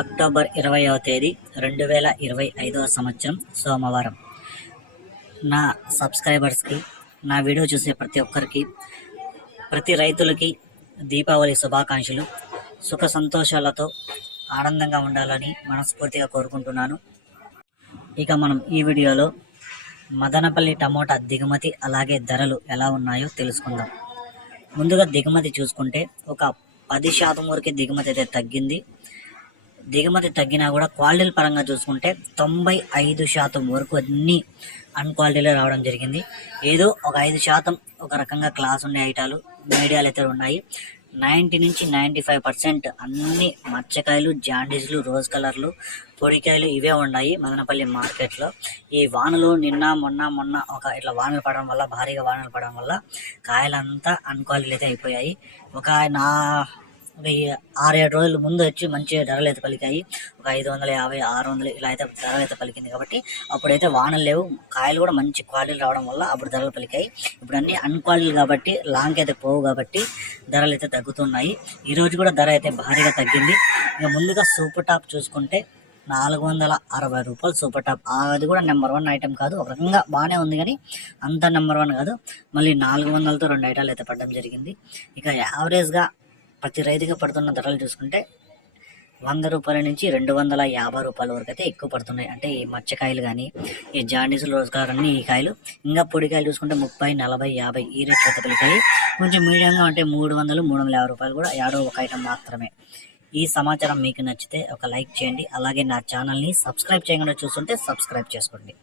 October 20వ తేదీ 2025వ సంవత్సరం సోమవారం. నా సబ్స్క్రైబర్స్కి, నా వీడియో చూసే ప్రతి ఒక్కరికి, ప్రతి రైతులకి దీపావళి శుభాకాంక్షలు. సుఖ సంతోషాలతో ఆనందంగా ఉండాలని మనస్ఫూర్తిగా కోరుకుంటున్నాను. ఇక మనం ఈ వీడియోలో మదనపల్లి టమోటా దిగుమతి అలాగే ధరలు ఎలా ఉన్నాయో తెలుసుకుందాం. ముందుగా దిగుమతి చూసుకుంటే ఒక 10% వరకు దిగుమతి అయితే తగ్గింది. దిగుమతి తగ్గినా కూడా క్వాలిటీల పరంగా చూసుకుంటే 95% వరకు అన్ని అన్క్వాలిటీలో రావడం జరిగింది. ఏదో ఒక 5% ఒక రకంగా క్లాస్ ఉండే ఐటాలు మీడియాలు అయితే ఉన్నాయి. 90 నుంచి 95% అన్ని మచ్చకాయలు, జాండీస్లు, రోజ్ కలర్లు, పొడికాయలు ఇవే ఉన్నాయి మదనపల్లి మార్కెట్లో. ఈ వానలు నిన్న మొన్న ఒక ఇట్లా వానలు పడడం వల్ల, భారీగా వానలు పడడం వల్ల కాయలంతా అన్క్వాలిటీలు అయితే అయిపోయాయి. ఒక 6-7 రోజుల ముందు వచ్చి మంచి ధరలు అయితే పలికాయి. ఒక 550, 600 ఇలా అయితే ధరలు అయితే పలికింది. కాబట్టి అప్పుడైతే వానలు లేవు, కాయలు కూడా మంచి క్వాలిటీలు రావడం వల్ల అప్పుడు ధరలు పలికాయి. ఇప్పుడు అన్ని అన్క్వాలిటీలు కాబట్టి లాంగ్ అయితే పోవు కాబట్టి ధరలు అయితే తగ్గుతున్నాయి. ఈరోజు కూడా ధర అయితే భారీగా తగ్గింది. ఇక ముందుగా సూపర్ టాప్ చూసుకుంటే 460 రూపాయలు సూపర్ టాప్. అది కూడా నెంబర్ 1 ఐటెం కాదు, ఒక రకంగా బాగానే ఉంది కానీ అంత నెంబర్ 1 కాదు. మళ్ళీ 400తో 2 ఐటాలు అయితే పడడం జరిగింది. ఇక యావరేజ్గా ప్రతి రైతుగా పడుతున్న ధరలు చూసుకుంటే 100 రూపాయల నుంచి 250 రూపాయల వరకు అయితే ఎక్కువ పడుతున్నాయి. అంటే ఈ మచ్చకాయలు కానీ, ఈ జాండీస్, రోజ్ కలర్ అన్ని ఈ కాయలు. ఇంకా పొడికాయలు చూసుకుంటే 30, 40, 50 ఈ రేట్లు అయితే పలికాయి. కొంచెం మీడియంగా అంటే 300, 350 రూపాయలు కూడా యాడో ఒక ఐటెం మాత్రమే. ఈ సమాచారం మీకు నచ్చితే ఒక లైక్ చేయండి. అలాగే నా ఛానల్ని సబ్స్క్రైబ్ చేయకుండా చూస్తుంటే సబ్స్క్రైబ్ చేసుకోండి.